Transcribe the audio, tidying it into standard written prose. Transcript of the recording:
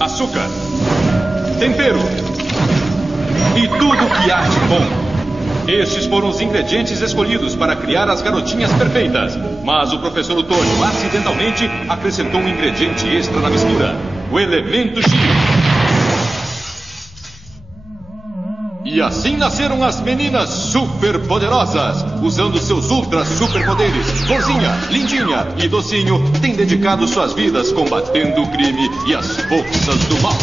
açúcar, tempero e tudo que há de bom. Estes foram os ingredientes escolhidos para criar as garotinhas perfeitas. Mas o professor Otônio acidentalmente acrescentou um ingrediente extra na mistura: o elemento X. E assim nasceram as meninas superpoderosas. Usando seus ultra superpoderes, Florzinha, Lindinha e Docinho têm dedicado suas vidas combatendo o crime e as forças do mal.